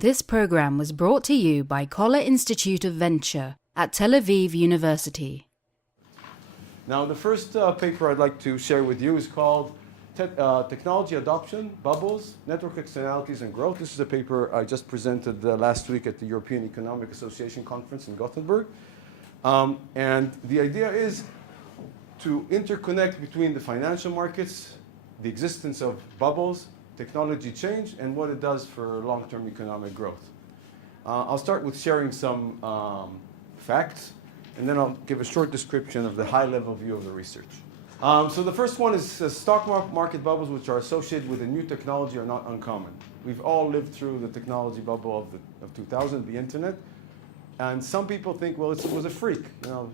This program was brought to you by Coller Institute of Venture at Tel Aviv University. Now, the first paper I'd like to share with you is called Technology Adoption, Bubbles, Network Externalities and Growth. This is a paper I just presented last week at the European Economic Association conference in Gothenburg. And the idea is to interconnect between the financial markets, the existence of bubbles, technology change, and what it does for long-term economic growth. I'll start with sharing some facts, and then I'll give a short description of the high-level view of the research. So the first one is stock market bubbles which are associated with a new technology are not uncommon. We've all lived through the technology bubble of 2000, the internet, and some people think, well, it was a freak, a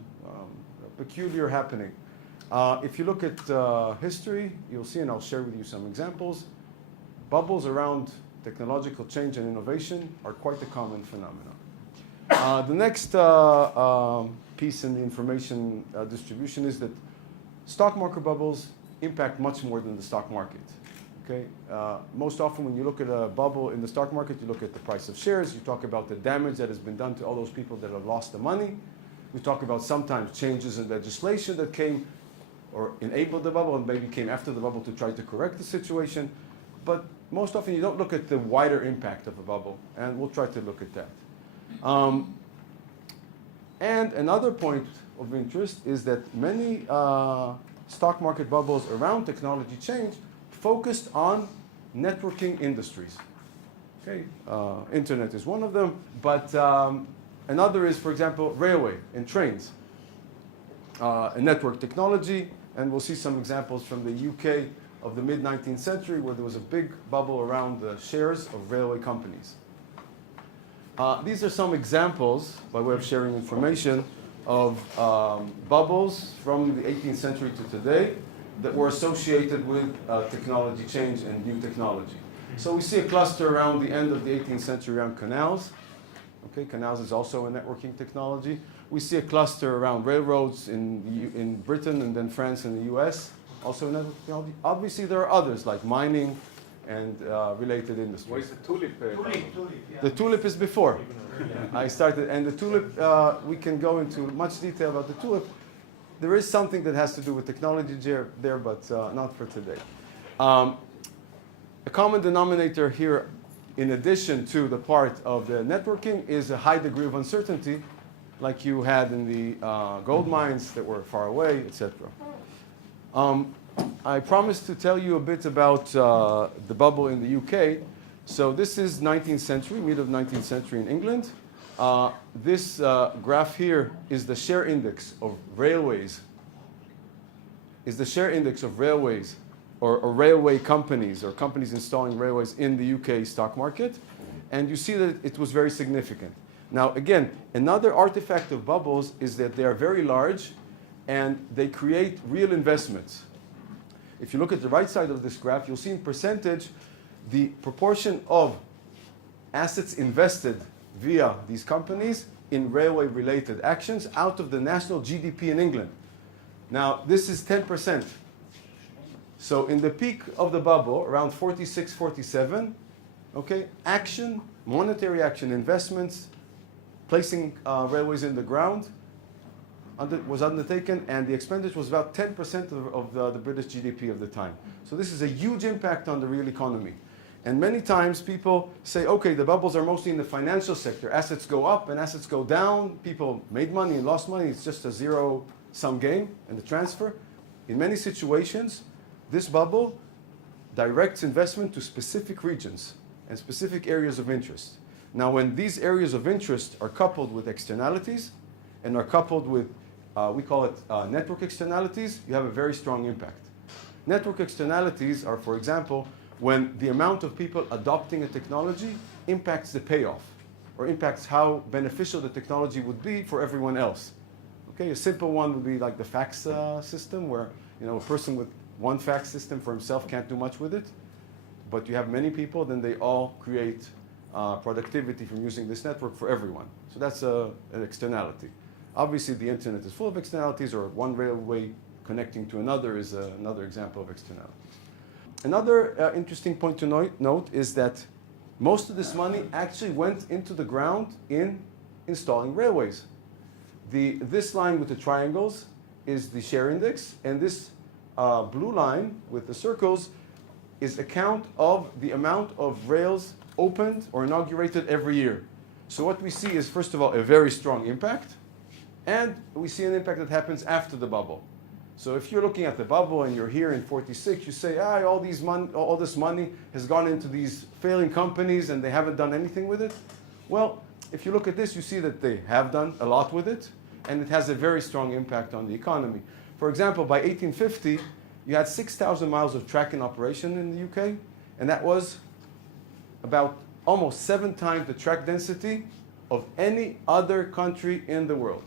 peculiar happening. If you look at history, you'll see, and I'll share with you some examples, bubbles around technological change and innovation are quite a common phenomenon. The next piece in the information distribution is that stock market bubbles impact much more than the stock market. Okay? Most often when you look at a bubble in the stock market, you look at the price of shares, you talk about the damage that has been done to all those people that have lost the money. We talk about sometimes changes in legislation that came or enabled the bubble and maybe came after the bubble to try to correct the situation. But most often you don't look at the wider impact of a bubble, and we'll try to look at that. And another point of interest is that many stock market bubbles around technology change focused on networking industries. Okay, internet is one of them, but another is, for example, railway and trains, and network technology, and we'll see some examples from the UK of the mid-19th century where there was a big bubble around the shares of railway companies. These are some examples, by way of sharing information, of bubbles from the 18th century to today that were associated with technology change and new technology. So we see a cluster around the end of the 18th century around canals. Okay, canals is also a networking technology. We see a cluster around railroads in Britain and then France and the US. Also network technology. Obviously, there are others like mining and related industries. What is the tulip? Yeah. The tulip is before. I started, and the tulip, we can go into much detail about the tulip. There is something that has to do with technology there, but not for today. A common denominator here, in addition to the part of the networking, is a high degree of uncertainty, like you had in the gold mines that were far away, etc. I promised to tell you a bit about the bubble in the UK. So this is 19th century, mid of 19th century in England. This graph here is the share index of railways. Or railway companies or companies installing railways in the UK stock market. And you see that it was very significant. Now again, another artifact of bubbles is that they are very large and they create real investments. If you look at the right side of this graph, you'll see in percentage the proportion of assets invested via these companies in railway-related actions out of the national GDP in England. Now, this is 10%. So in the peak of the bubble, around 46, 47, okay, action, monetary action, investments, placing railways in the ground, was undertaken, and the expenditure was about 10% of the British GDP of the time. So this is a huge impact on the real economy. And many times people say, okay, the bubbles are mostly in the financial sector. Assets go up and assets go down. People made money and lost money. It's just a zero-sum game and the transfer. In many situations, this bubble directs investment to specific regions and specific areas of interest. Now, when these areas of interest are coupled with externalities and are coupled with we call it network externalities, you have a very strong impact. Network externalities are, for example, when the amount of people adopting a technology impacts the payoff or impacts how beneficial the technology would be for everyone else. Okay, a simple one would be like the fax system where a person with one fax system for himself can't do much with it, but you have many people, then they all create productivity from using this network for everyone. So that's an externality. Obviously, the internet is full of externalities, or one railway connecting to another is another example of externalities. Another interesting point to note is that Most of this money actually went into the ground in installing railways. This line with the triangles is the share index, and this blue line with the circles is a count of the amount of rails opened or inaugurated every year. So what we see is, first of all, a very strong impact, and we see an impact that happens after the bubble. So if you're looking at the bubble and you're here in 46, you say, all this money has gone into these failing companies and they haven't done anything with it. Well, if you look at this, you see that they have done a lot with it, and it has a very strong impact on the economy. For example, by 1850, you had 6,000 miles of track in operation in the UK, and that was about almost 7 times the track density of any other country in the world.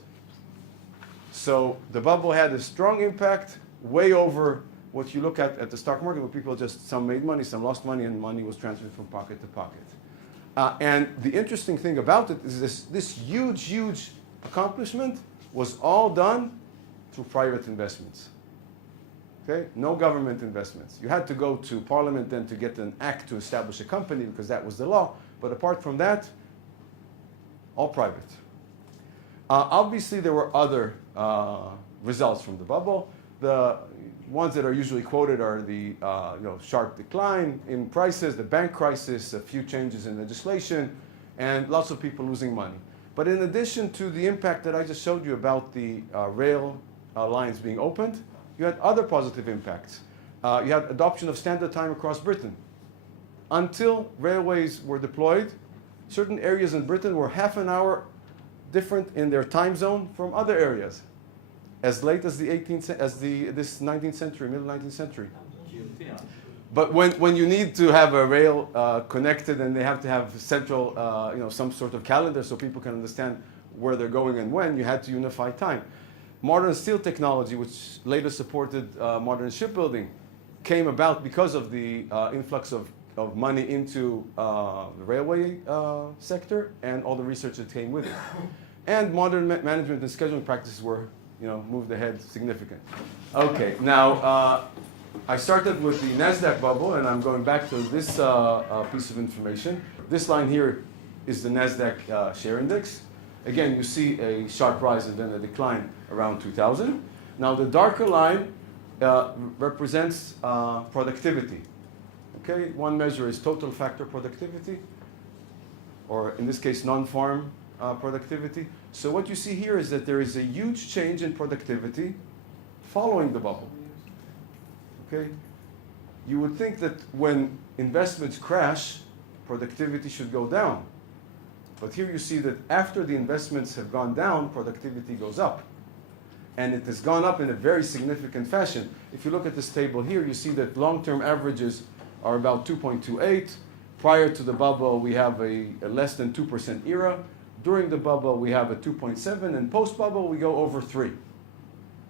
So the bubble had a strong impact, way over what you look at the stock market, where people just, some made money, some lost money, and money was transferred from pocket to pocket. And the interesting thing about it is this huge accomplishment was all done through private investments. Okay? No government investments. You had to go to Parliament then to get an act to establish a company, because that was the law. But apart from that, all private. Obviously, there were other results from the bubble. The ones that are usually quoted are the sharp decline in prices, the bank crisis, a few changes in legislation, and lots of people losing money. But in addition to the impact that I just showed you about the rail lines being opened, you had other positive impacts. You had adoption of standard time across Britain. Until railways were deployed, certain areas in Britain were half an hour different in their time zone from other areas, as late as this 19th century, middle 19th century. But when you need to have a rail connected, and they have to have central, some sort of calendar so people can understand where they're going and when, you had to unify time. Modern steel technology, which later supported modern shipbuilding, came about because of the influx of money into the railway sector and all the research that came with it. And modern management and scheduling practices were, moved ahead significantly. Okay, now I started with the NASDAQ bubble, and I'm going back to this piece of information. This line here is the NASDAQ share index. Again, you see a sharp rise and then a decline around 2000. Now the darker line represents productivity. Okay, one measure is total factor productivity, or in this case, non-farm productivity. So what you see here is that there is a huge change in productivity following the bubble. Okay, you would think that when investments crash, productivity should go down. But here you see that after the investments have gone down, productivity goes up. And it has gone up in a very significant fashion. If you look at this table here, you see that long-term averages are about 2.28. Prior to the bubble, we have a less than 2% era. During the bubble, we have a 2.7, and post-bubble, we go over 3.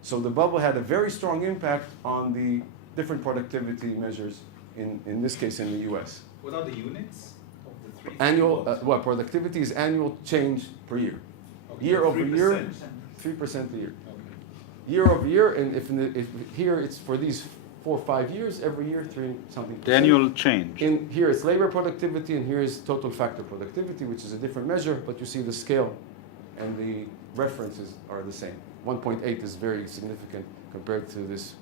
So the bubble had a very strong impact on the different productivity measures, in this case in the US. What are the units of the 3? Annual, productivity is annual change per year. Okay. Year over 3%. year, 3% a year. Okay. Year over year, and if here it's for these 4 or 5 years, every year 3 something. The annual change. In here it's labor productivity, and here is total factor productivity, which is a different measure, but you see the scale and the references are the same. 1.8 is very significant compared to this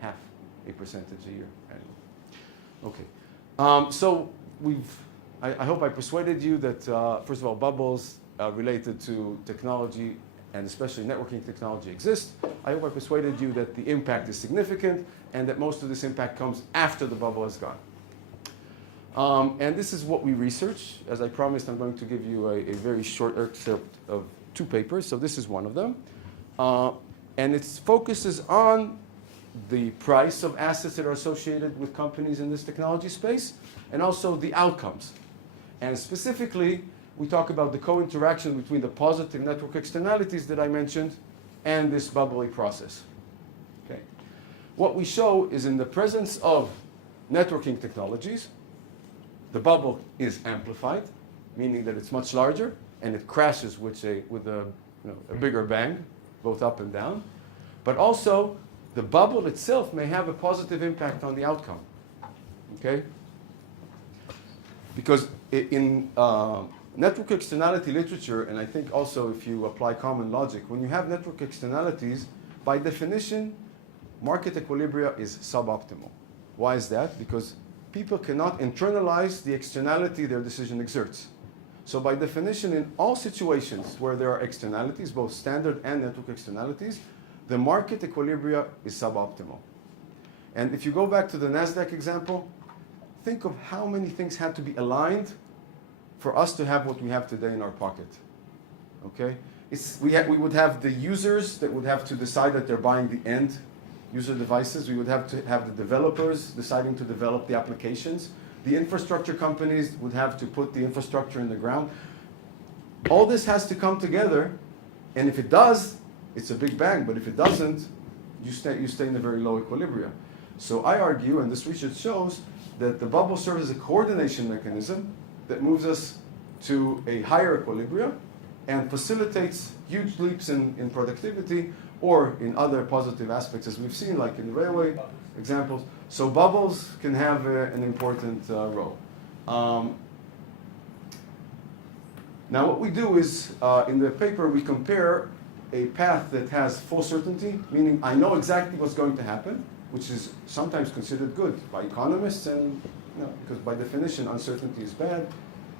half a percentage a year annually. Okay, so I hope I persuaded you that first of all, bubbles related to technology and especially networking technology exist. I hope I persuaded you that the impact is significant and that most of this impact comes after the bubble has gone. And this is what we research. As I promised, I'm going to give you a very short excerpt of 2 papers. So this is one of them. And it focuses on the price of assets that are associated with companies in this technology space, and also the outcomes. And specifically, we talk about the co-interaction between the positive network externalities that I mentioned and this bubbly process. Okay. What we show is in the presence of networking technologies, the bubble is amplified, meaning that it's much larger, and it crashes with a bigger bang, both up and down. But also, the bubble itself may have a positive impact on the outcome. Okay? Because in network externality literature, and I think also if you apply common logic, when you have network externalities, by definition, market equilibria is suboptimal. Why is that? Because people cannot internalize the externality their decision exerts. So by definition, in all situations where there are externalities, both standard and network externalities, the market equilibria is suboptimal. And if you go back to the NASDAQ example, think of how many things had to be aligned for us to have what we have today in our pocket. Okay? We would have the users that would have to decide that they're buying the end user devices. We would have to have the developers deciding to develop the applications. The infrastructure companies would have to put the infrastructure in the ground. All this has to come together, and if it does, it's a big bang, but if it doesn't, you stay in a very low equilibrium. So I argue, and this research shows, that the bubble serves as a coordination mechanism that moves us to a higher equilibrium and facilitates huge leaps in productivity or in other positive aspects, as we've seen, like in the railway examples. So bubbles can have an important role. Now what we do is, in the paper, we compare a path that has full certainty, meaning I know exactly what's going to happen, which is sometimes considered good by economists, and because by definition uncertainty is bad.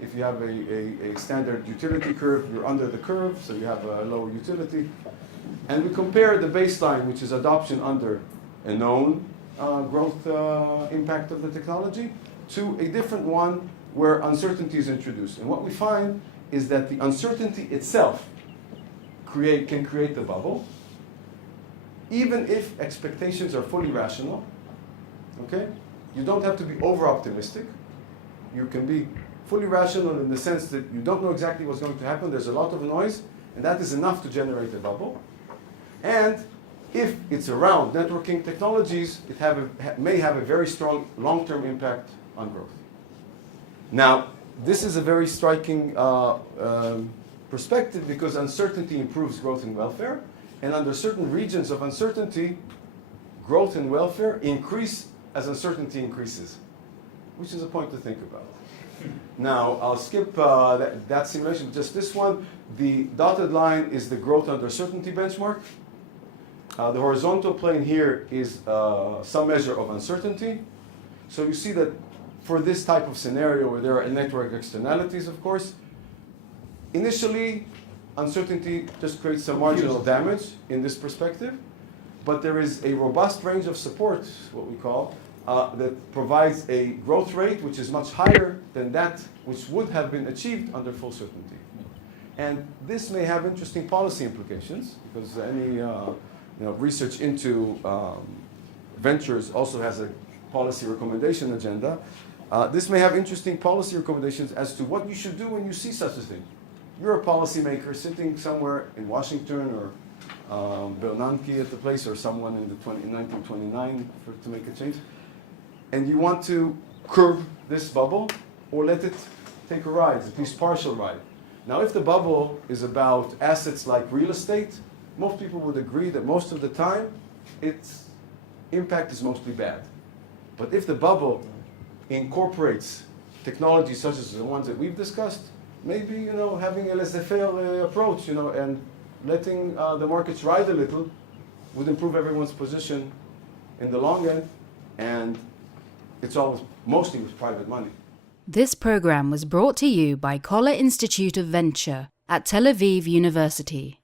If you have a standard utility curve, you're under the curve, so you have a lower utility. And we compare the baseline, which is adoption under a known growth impact of the technology, to a different one where uncertainty is introduced. And what we find is that the uncertainty itself can create the bubble, even if expectations are fully rational. Okay? You don't have to be over-optimistic. You can be fully rational in the sense that you don't know exactly what's going to happen. There's a lot of noise, and that is enough to generate a bubble. And if it's around networking technologies, it may have a very strong long-term impact on growth. Now, this is a very striking perspective because uncertainty improves growth and welfare. And under certain regions of uncertainty, growth and welfare increase as uncertainty increases, which is a point to think about. Now, I'll skip that simulation, just this one. The dotted line is the growth under certainty benchmark. The horizontal plane here is some measure of uncertainty. So you see that for this type of scenario where there are network externalities, of course, initially uncertainty just creates some marginal damage in this perspective, but there is a robust range of support, what we call, that provides a growth rate which is much higher than that which would have been achieved under full certainty. And this may have interesting policy implications, because any research into ventures also has a policy recommendation agenda. This may have interesting policy recommendations as to what you should do when you see such a thing. You're a policymaker sitting somewhere in Washington or Bernanke at the place, or someone in 1929 to make a change, and you want to curb this bubble or let it take a ride, at least partial ride. Now, if the bubble is about assets like real estate, most people would agree that most of the time its impact is mostly bad. But if the bubble incorporates technologies such as the ones that we've discussed, maybe having a laissez-faire approach, and letting the markets ride a little would improve everyone's position in the long end, and it's all mostly with private money. This program was brought to you by Coller Institute of Venture at Tel Aviv University.